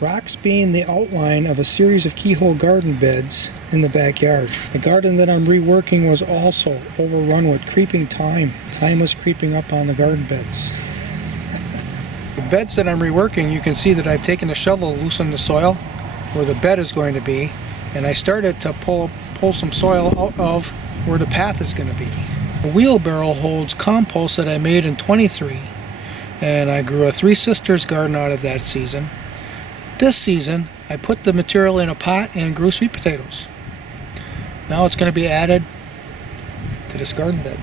Rocks being the outline of a series of keyhole garden beds in the backyard. The garden that I'm reworking was also overrun with creeping thyme. Thyme was creeping up on the garden beds. The beds that I'm reworking, you can see that I've taken a shovel, loosened the soil where the bed is going to be, and I started to pull some soil out of where the path is going to be. The wheelbarrow holds compost that I made in 23, and I grew a Three Sisters garden out of that season. This season, I put the material in a pot and grew sweet potatoes. Now it's going to be added to this garden bed.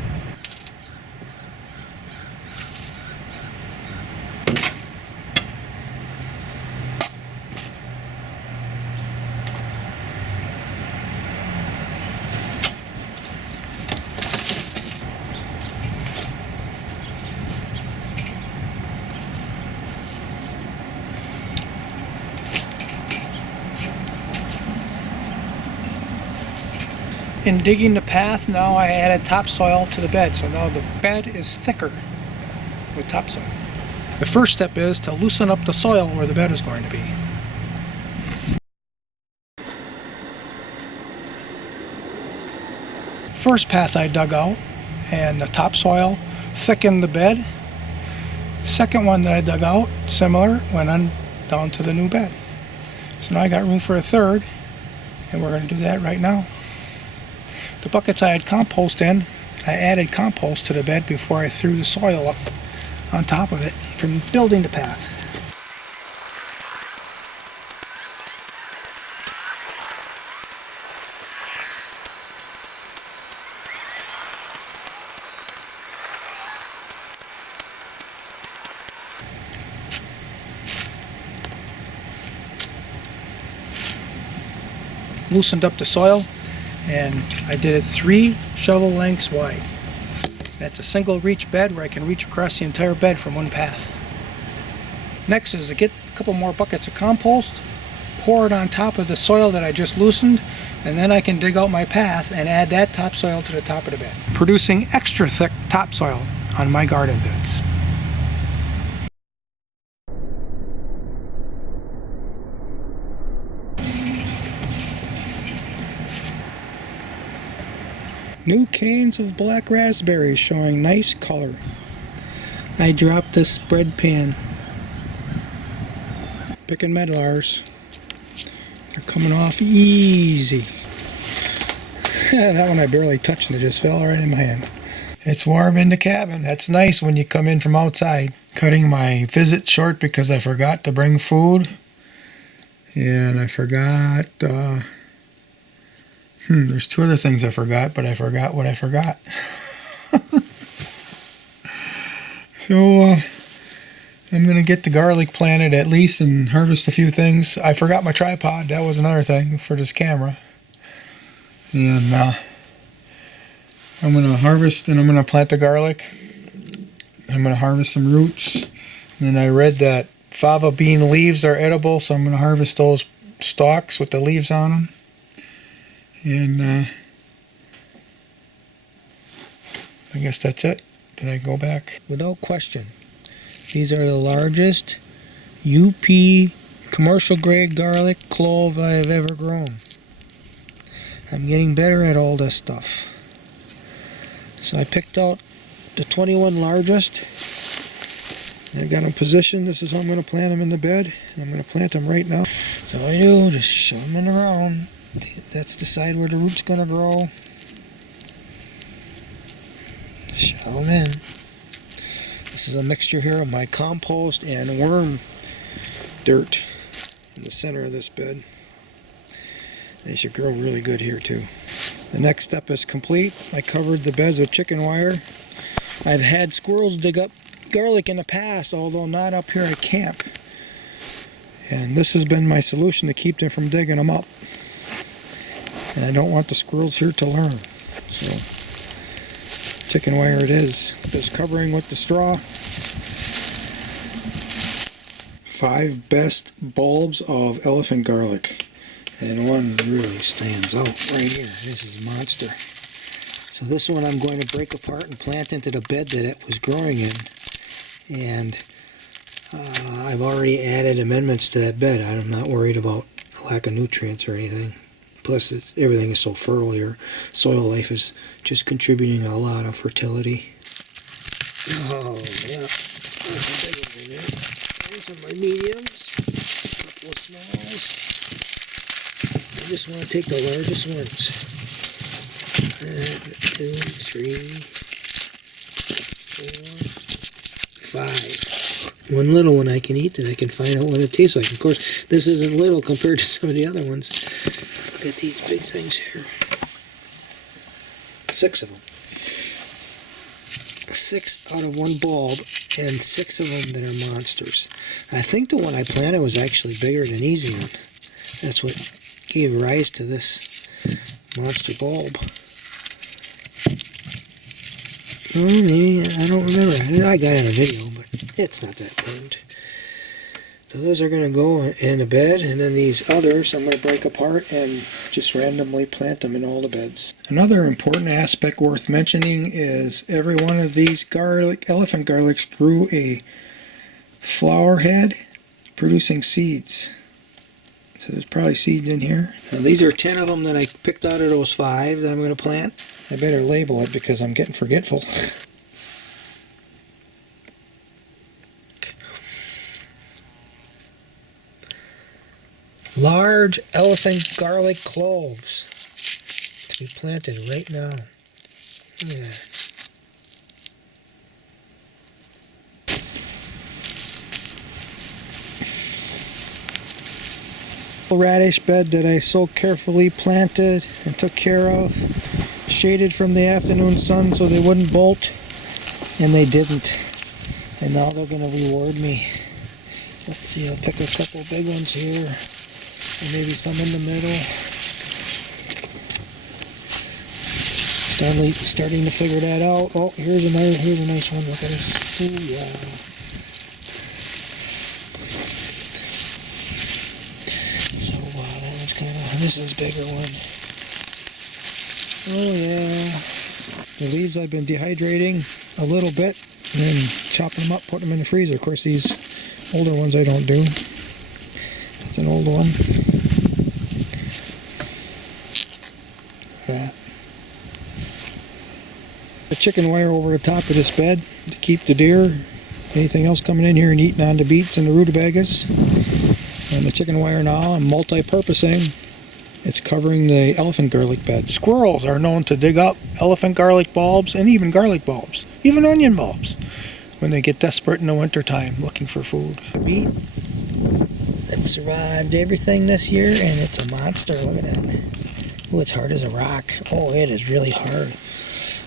In digging the path, now I added topsoil to the bed, so now the bed is thicker with topsoil. The first step is to loosen up the soil where the bed is going to be. First path I dug out, and the topsoil thickened the bed. Second one that I dug out, similar, went on down to the new bed. So now I got room for a third, and we're going to do that right now. The buckets I had compost in, I added compost to the bed before I threw the soil up on top of it from building the path. Loosened up the soil, and I did it 3 shovel lengths wide. That's a single reach bed where I can reach across the entire bed from one path. Next is to get a couple more buckets of compost, pour it on top of the soil that I just loosened, and then I can dig out my path and add that topsoil to the top of the bed, producing extra thick topsoil on my garden beds. New canes of black raspberries showing nice color. I dropped this spread pan. Picking medlars. They're coming off easy. That one I barely touched and it just fell right in my hand. It's warm in the cabin. That's nice when you come in from outside. Cutting my visit short because I forgot to bring food. And I forgot... there's 2 other things I forgot, but I forgot what I forgot. So, I'm going to get the garlic planted at least and harvest a few things. I forgot my tripod. That was another thing for this camera. And I'm going to harvest and I'm going to plant the garlic. I'm going to harvest some roots. And then I read that fava bean leaves are edible, so I'm going to harvest those stalks with the leaves on them. And I guess that's it. Then I go back. Without question, these are the largest UP commercial grade garlic clove I've ever grown. I'm getting better at all this stuff. So I picked out the 21 largest. And I've got them positioned. This is how I'm going to plant them in the bed. And I'm going to plant them right now. So all I do, just shove them in the ground. That's the side where the root's going to grow. Shove them in. This is a mixture here of my compost and worm dirt in the center of this bed. They should grow really good here too. The next step is complete. I covered the beds with chicken wire. I've had squirrels dig up garlic in the past, although not up here at camp. And this has been my solution to keep them from digging them up. And I don't want the squirrels here to learn. So, chicken wire it is. Just covering with the straw. 5 best bulbs of elephant garlic. And one really stands out right here. This is a monster. So this one I'm going to break apart and plant into the bed that it was growing in. And I've already added amendments to that bed. I'm not worried about lack of nutrients or anything. Plus, everything is so fertile here. Soil life is just contributing a lot of fertility. Oh, yeah. There's some big ones in there. And some of my mediums. A couple of smalls. I just want to take the largest ones. 2, 3, 4, 5. One little one I can eat and I can find out what it tastes like. Of course, this isn't little compared to some of the other ones. Look at these big things here. 6 of them. 6 out of one bulb, and 6 of them that are monsters. I think the one I planted was actually bigger than these even. That's what gave rise to this monster bulb. Oh, maybe, I don't remember. I got it in a video, but it's not that important. So those are going to go in a bed, and then these others I'm going to break apart and just randomly plant them in all the beds. Another important aspect worth mentioning is every one of these elephant garlics grew a flower head producing seeds. So there's probably seeds in here. Now these are 10 of them that I picked out of those 5 that I'm going to plant. I better label it because I'm getting forgetful. Large elephant garlic cloves to be planted right now. Look at that. Radish bed that I so carefully planted and took care of, shaded from the afternoon sun so they wouldn't bolt, and they didn't. And now they're going to reward me. Let's see, I'll pick a couple big ones here. And maybe some in the middle. Starting to figure that out. Oh, here's a nice one. Look at this. Ooh, yeah. So that one's kind of. This is a bigger one. Oh yeah. The leaves I've been dehydrating a little bit and then chopping them up, putting them in the freezer. Of course, these older ones I don't do. That's an old one. That. The chicken wire over the top of this bed to keep the deer, anything else coming in here and eating on the beets and the rutabagas. And the chicken wire now I'm multi-purposing. It's covering the elephant garlic bed. Squirrels are known to dig up elephant garlic bulbs and even garlic bulbs, even onion bulbs, when they get desperate in the wintertime looking for food. A beet that survived everything this year, and it's a monster. Look at that. Oh, it's hard as a rock. Oh, it is really hard.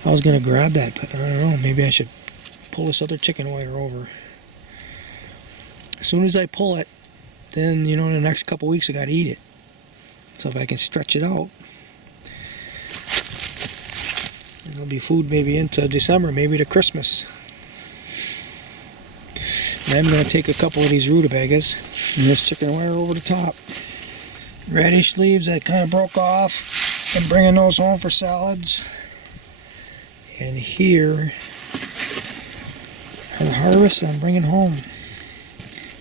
I was going to grab that, but I don't know. Maybe I should pull this other chicken wire over. As soon as I pull it, then, in the next couple weeks I got to eat it. So if I can stretch it out, there'll be food maybe into December, maybe to Christmas. And I'm going to take a couple of these rutabagas and this chicken wire over the top. Radish leaves that kind of broke off. I'm bringing those home for salads. And here are the harvests I'm bringing home.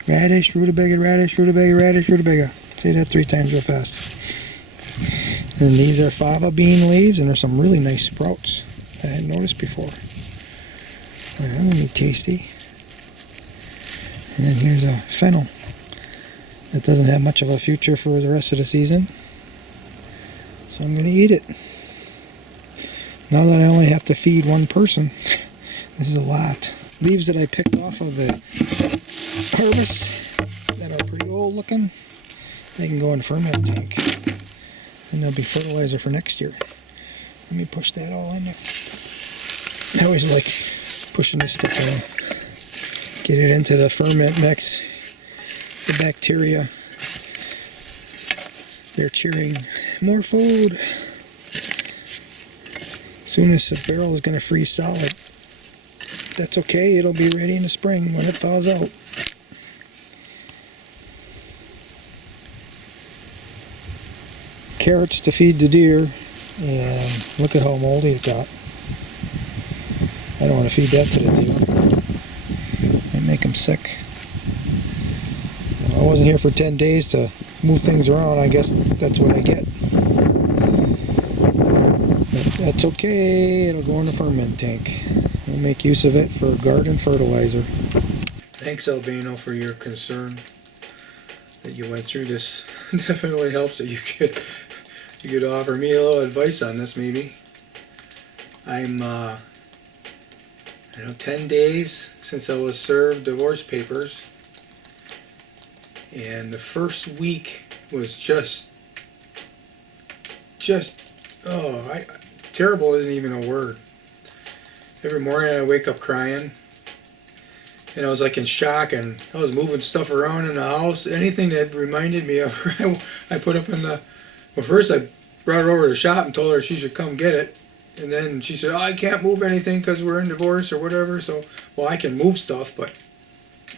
Radish, rutabaga, radish, rutabaga, radish, rutabaga. Say that 3 times real fast. And these are fava bean leaves, and there's some really nice sprouts that I hadn't noticed before. They're going to be tasty. And then here's a fennel that doesn't have much of a future for the rest of the season. So I'm going to eat it. Now that I only have to feed one person, this is a lot. Leaves that I picked off of the harvest that are pretty old looking, they can go in the ferment tank. And they'll be fertilizer for next year. Let me push that all in there. I always like pushing this stuff in. Get it into the ferment mix. The bacteria, they're cheering. More food. As soon as the barrel is going to freeze solid, that's okay. It'll be ready in the spring when it thaws out. Carrots to feed the deer, and look at how moldy it got. I don't want to feed that to the deer. Might make them sick. wasn't here for 10 days to move things around. I guess that's what I get. But that's okay. It'll go in the ferment tank. We'll make use of it for garden fertilizer. Thanks, Albano, for your concern that you went through this. Definitely helps that you could offer me a little advice on this, maybe. I'm 10 days since I was served divorce papers, and the first week was just terrible isn't even a word. Every morning I wake up crying, and I was like in shock, and I was moving stuff around in the house. Anything that reminded me of her, I put up in the. Well, first I brought her over to the shop and told her she should come get it, and then she said, "Oh, I can't move anything because we're in divorce or whatever." So, well, I can move stuff, but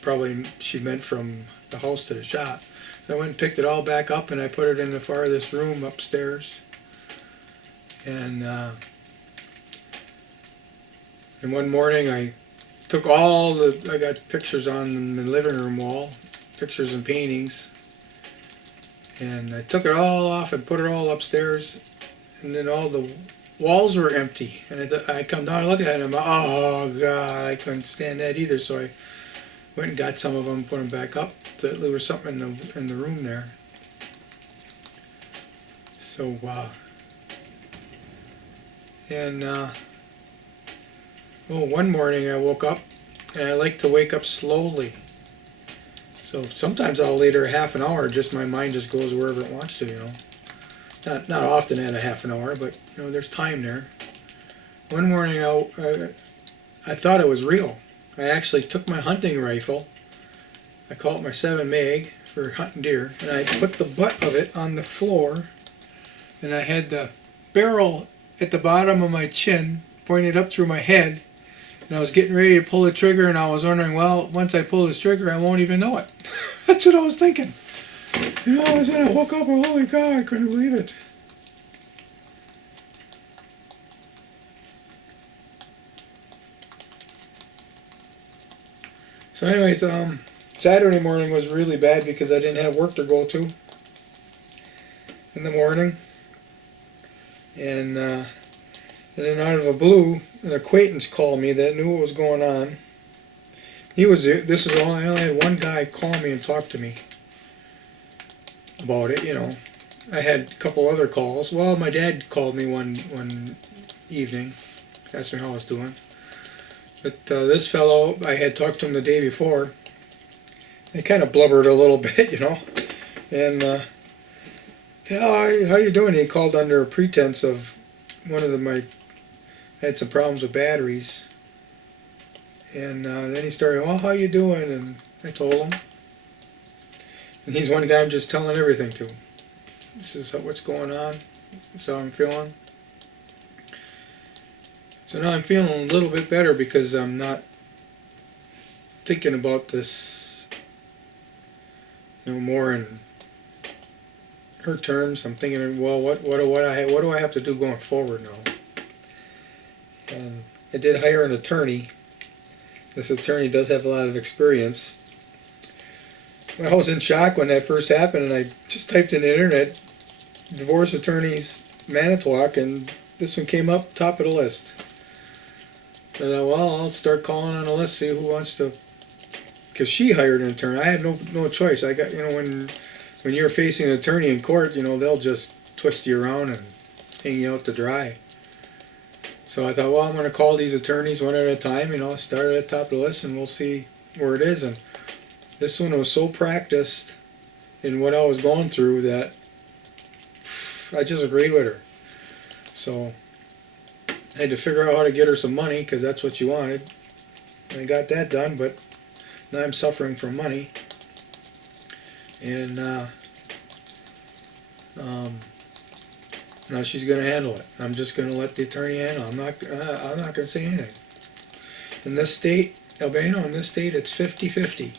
probably she meant from the house to the shop. So I went and picked it all back up, and I put it in the farthest room upstairs. And one morning I took I got pictures on the living room wall, pictures and paintings, and I took it all off and put it all upstairs, and then all the walls were empty, and I come down and look at it, and I'm like, oh God, I couldn't stand that either, so I went and got some of them, put them back up. There was something in the room there. So, one morning I woke up, and I like to wake up slowly. So sometimes I'll lay there half an hour, just my mind just goes wherever it wants to, Not often at a half an hour, but there's time there. One morning I thought it was real. I actually took my hunting rifle. I call it my 7 mag for hunting deer, and I put the butt of it on the floor, and I had the barrel at the bottom of my chin pointed up through my head, and I was getting ready to pull the trigger, and I was wondering, well, once I pull this trigger I won't even know it. That's what I was thinking. I woke up and holy God, I couldn't believe it. So anyways, Saturday morning was really bad because I didn't have work to go to in the morning. And then out of the blue, an acquaintance called me that knew what was going on. I only had one guy call me and talk to me about it, I had a couple other calls. Well, my dad called me one evening, asked me how I was doing. But this fellow, I had talked to him the day before. He kind of blubbered a little bit, And, how you doing? He called under a pretense of I had some problems with batteries. And then he started, well, how you doing? And I told him. And he's one guy I'm just telling everything to. This is what's going on. This is how I'm feeling. So now I'm feeling a little bit better because I'm not thinking about this more in her terms. I'm thinking, well, what do I have to do going forward now? And I did hire an attorney. This attorney does have a lot of experience. I was in shock when that first happened, and I just typed in the internet, divorce attorneys Manitowoc, and this one came up top of the list. And I thought, well, I'll start calling on the list, see who wants to, because she hired an attorney. I had no choice. I got, when you're facing an attorney in court, they'll just twist you around and hang you out to dry. So I thought, well, I'm going to call these attorneys one at a time, start at the top of the list, and we'll see where it is. And this one was so practiced in what I was going through that I just agreed with her. So I had to figure out how to get her some money because that's what she wanted. I got that done, but now I'm suffering from money. And now she's going to handle it. I'm just going to let the attorney handle it. I'm not going to say anything. In this state, Albano, in this state, it's 50-50.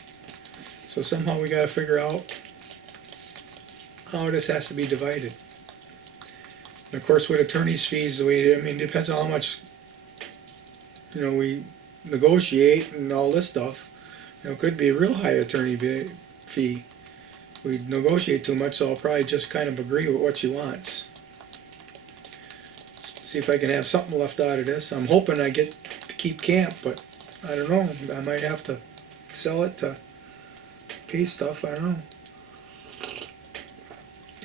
So somehow we got to figure out how this has to be divided. And of course, with attorney's fees, it depends on how much, we negotiate and all this stuff. It could be a real high attorney fee. we negotiate too much, so I'll probably just kind of agree with what she wants. See if I can have something left out of this. I'm hoping I get to keep camp, but I don't know. I might have to sell it to pay stuff. I don't know.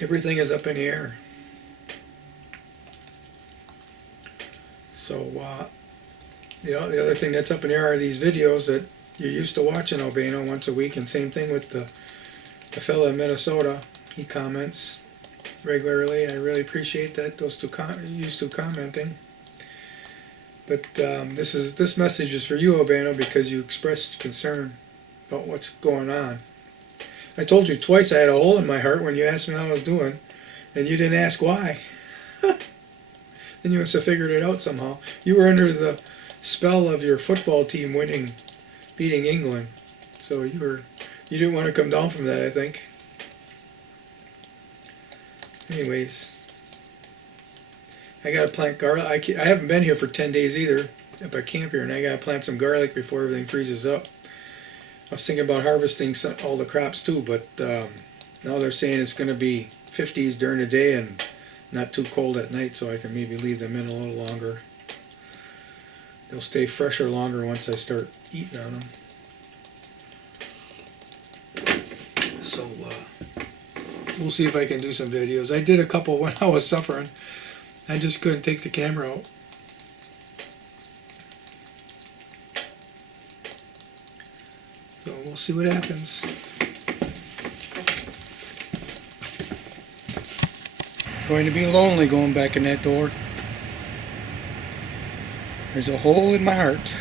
Everything is up in the air. So the other thing that's up in the air are these videos that you're used to watching Albano once a week, and same thing with the fella in Minnesota. He comments regularly. I really appreciate that. Those two used to commenting. But this message is for you, Albano, because you expressed concern about what's going on. I told you twice I had a hole in my heart when you asked me how I was doing, and you didn't ask why. Then you must have figured it out somehow. You were under the spell of your football team beating England, so you didn't want to come down from that, I think. Anyways, I gotta plant garlic. I haven't been here for 10 days either at my camp here, and I gotta plant some garlic before everything freezes up. I was thinking about harvesting all the crops too, but now they're saying it's going to be 50s during the day and not too cold at night, so I can maybe leave them in a little longer. They'll stay fresher longer once I start eating on them. So we'll see if I can do some videos. I did a couple when I was suffering. I just couldn't take the camera out. So we'll see what happens. Going to be lonely going back in that door. There's a hole in my heart.